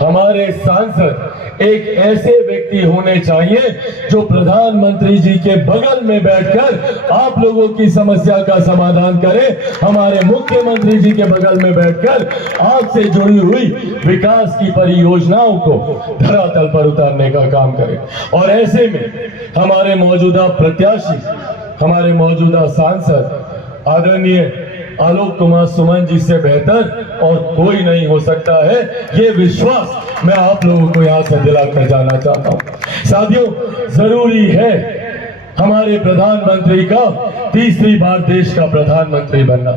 हमारे सांसद एक ऐसे व्यक्ति होने चाहिए जो प्रधानमंत्री जी के बगल में बैठकर आप लोगों की समस्या का समाधान करे, हमारे मुख्यमंत्री जी के बगल में बैठकर आपसे जुड़ी हुई विकास की परियोजनाओं को धरातल पर उतारने का काम करे। और ऐसे में हमारे मौजूदा प्रत्याशी, हमारे मौजूदा सांसद आदरणीय आलोक कुमार सुमन जी से बेहतर और कोई नहीं हो सकता है, ये विश्वास मैं आप लोगों को यहां से दिलाकर जाना चाहता हूं। साथियों, जरूरी है हमारे प्रधानमंत्री का तीसरी बार देश का प्रधानमंत्री बनना।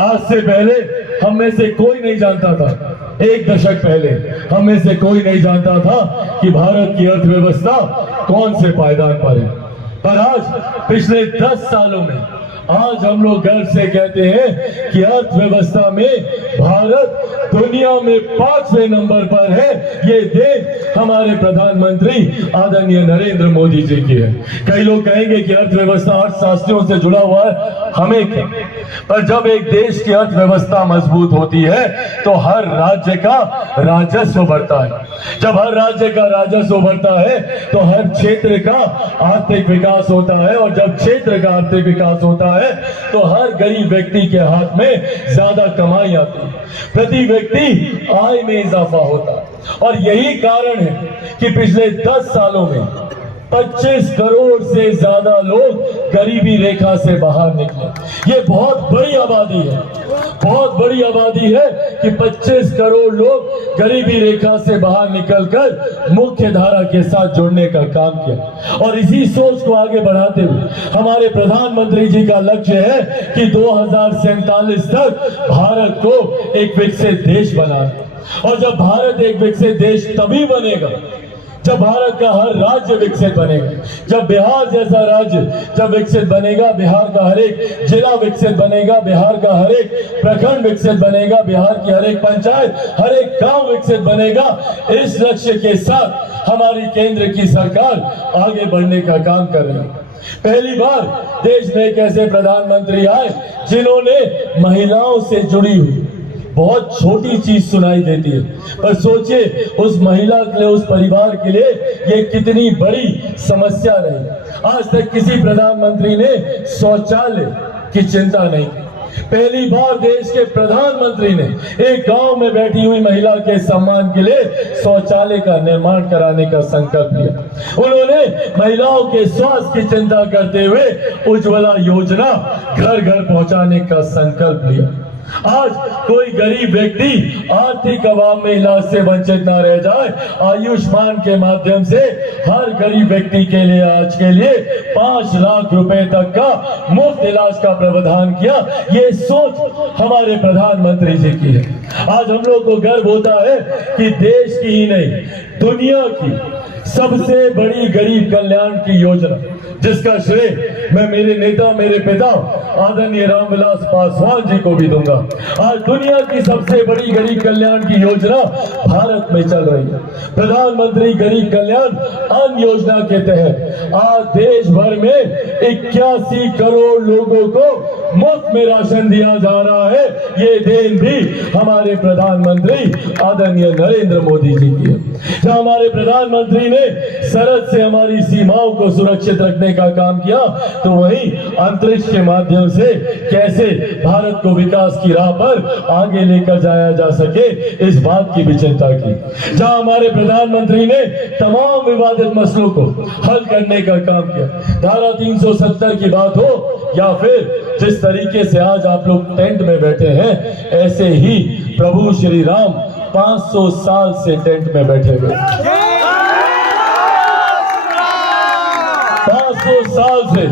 आज से पहले हम में से कोई नहीं जानता था, एक दशक पहले हम में से कोई नहीं जानता था कि भारत की अर्थव्यवस्था कौन से पायदान पर है। पर आज पिछले 10 सालों में आज हम लोग गर्व से कहते हैं कि अर्थव्यवस्था में भारत दुनिया में 5वें नंबर पर है। ये देश हमारे प्रधानमंत्री आदरणीय नरेंद्र मोदी जी की है। कई लोग कहेंगे कि अर्थव्यवस्था अर्थशास्त्रियों से जुड़ा हुआ है, हमें क्या, पर जब एक देश की अर्थव्यवस्था मजबूत होती है तो हर राज्य का राजस्व बढ़ता है। जब हर राज्य का राजस्व बढ़ता है तो हर क्षेत्र का आर्थिक विकास होता है, और जब क्षेत्र का आर्थिक विकास होता है तो हर गरीब व्यक्ति के हाथ में ज्यादा कमाई आती है, प्रति व्यक्ति आय में इजाफा होता है। और यही कारण है कि पिछले 10 सालों में 25 करोड़ से ज्यादा लोग गरीबी रेखा से बाहर निकले। ये बहुत बड़ी आबादी है, बहुत बड़ी आबादी है कि 25 करोड़ लोग गरीबी रेखा से बाहर निकलकर मुख्य धारा के साथ जुड़ने का काम किया। और इसी सोच को आगे बढ़ाते हुए हमारे प्रधानमंत्री जी का लक्ष्य है कि 2047 तक भारत को एक विकसित देश बनाना। और जब भारत एक विकसित देश तभी बनेगा जब भारत का हर राज्य विकसित बनेगा। जब बिहार जैसा राज्य जब विकसित बनेगा, बिहार का हर एक जिला विकसित बनेगा, बिहार का हर एक प्रखंड विकसित बनेगा, बिहार की हर एक पंचायत, हर एक गांव विकसित बनेगा। इस लक्ष्य के साथ हमारी केंद्र की सरकार आगे बढ़ने का काम कर रही है। पहली बार देश में एक ऐसे प्रधानमंत्री आए जिन्होंने महिलाओं से जुड़ी हुई बहुत छोटी चीज सुनाई देती है, पर सोचिए उस महिला के लिए, उस परिवार के लिए ये कितनी बड़ी समस्या रही। आज तक किसी प्रधानमंत्री ने शौचालय की चिंता नहीं की। पहली बार देश के प्रधानमंत्री ने एक गांव में बैठी हुई महिला के सम्मान के लिए शौचालय का निर्माण कराने का संकल्प लिया। उन्होंने महिलाओं के स्वास्थ्य की चिंता करते हुए उज्ज्वला योजना घर घर पहुंचाने का संकल्प लिया। आज कोई गरीब व्यक्ति आर्थिक अभाव में इलाज से वंचित ना रह जाए। आयुष्मान के माध्यम से हर गरीब व्यक्ति के लिए आज के लिए 5 लाख रुपए तक का मुफ्त इलाज का प्रावधान किया। ये सोच हमारे प्रधानमंत्री जी की है। आज हम लोग को गर्व होता है कि देश की ही नहीं, दुनिया की सबसे बड़ी गरीब कल्याण की योजना, जिसका श्रेय मैं मेरे नेता, मेरे पिता आदरणीय रामविलास पासवान जी को भी दूंगा। आज दुनिया की सबसे बड़ी गरीब कल्याण की योजना भारत में चल रही है। प्रधानमंत्री गरीब कल्याण अन्न योजना के तहत आज देश भर में 81 करोड़ लोगों को मुफ्त में राशन दिया जा रहा है। ये देन भी हमारे प्रधानमंत्री आदरणीय नरेंद्र मोदी जी की है। जहां हमारे प्रधानमंत्री ने सरहद से हमारी सीमाओं को सुरक्षित रखने का काम किया, तो वहीं अंतरिक्ष के माध्यम से कैसे भारत को विकास की राह पर आगे लेकर जाया जा सके, इस बात की भी चिंता की। जहां हमारे प्रधानमंत्री ने तमाम विवादित मसलों को हल करने का काम किया, धारा 370 की बात हो या फिर जिस तरीके से आज आप लोग टेंट में बैठे हैं, ऐसे ही प्रभु श्री राम 500 साल से टेंट में बैठे हुए। 500 साल से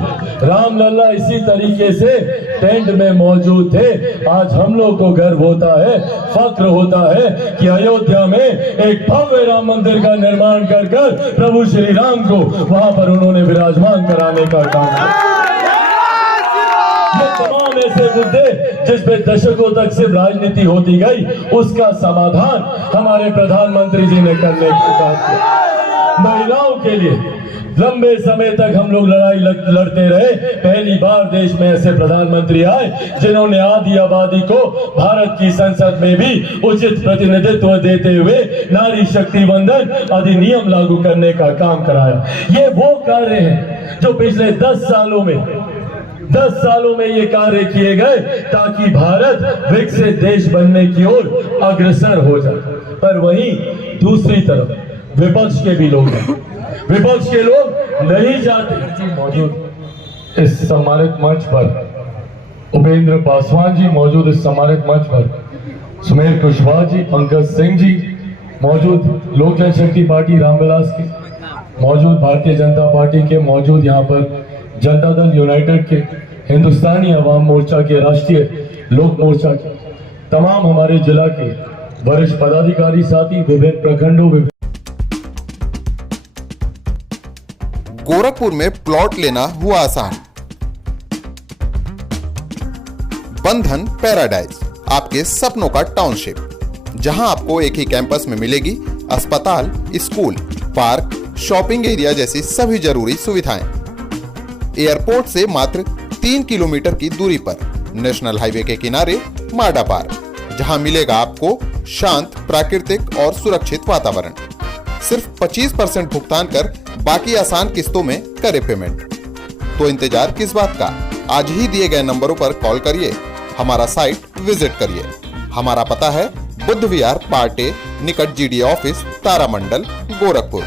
रामलला इसी तरीके से टेंट में मौजूद थे। आज हम लोग को गर्व होता है, फक्र होता है कि अयोध्या में एक भव्य राम मंदिर का निर्माण कर प्रभु श्री राम को वहां पर उन्होंने विराजमान कराने का काम किया। ये तमाम ऐसे मुद्दे जिसपे दशकों तक सिर्फ राजनीति होती गई, उसका समाधान हमारे प्रधानमंत्री जी ने करने का काम किया। महिलाओं के लिए लंबे समय तक हम लोग लड़ाई लड़ते रहे। पहली बार देश में ऐसे प्रधानमंत्री आए जिन्होंने आधी आबादी को भारत की संसद में भी उचित प्रतिनिधित्व देते हुए नारी शक्ति वंदन अधिनियम लागू करने का काम कराया। ये वो कार्य है जो पिछले 10 सालों में ये कार्य किए गए ताकि भारत विकसित देश बनने की ओर अग्रसर हो जाए। पर वहीं दूसरी तरफ विपक्ष के भी लोग हैं, विपक्ष के लोग नहीं चाहते। मौजूद इस सम्मानित मंच पर उपेंद्र पासवान जी मौजूद इस सम्मानित मंच पर, सुमेर कुशवाहा जी, पंकज सिंह जी मौजूद, लोक जनशक्ति पार्टी रामविलास के मौजूद, भारतीय जनता पार्टी के मौजूद, यहाँ पर जनता दल यूनाइटेड के, हिंदुस्तानी अवाम मोर्चा के, राष्ट्रीय लोक मोर्चा के तमाम हमारे जिला के वरिष्ठ पदाधिकारी साथी, विभिन्न प्रखंडों में। गोरखपुर में प्लॉट लेना हुआ आसान। बंधन पैराडाइज, आपके सपनों का टाउनशिप, जहां आपको एक ही कैंपस में मिलेगी अस्पताल, स्कूल, पार्क, शॉपिंग एरिया जैसी सभी जरूरी सुविधाएं। एयरपोर्ट से मात्र 3 किलोमीटर की दूरी पर, नेशनल हाईवे के किनारे माडा पार्क, जहां मिलेगा आपको शांत, प्राकृतिक और सुरक्षित वातावरण। सिर्फ 25% भुगतान कर बाकी आसान किस्तों में करे पेमेंट। तो इंतजार किस बात का, आज ही दिए गए नंबरों पर कॉल करिए, हमारा साइट विजिट करिए। हमारा पता है बुद्ध विहार पार्टे निकट GDA ऑफिस, तारामंडल, गोरखपुर।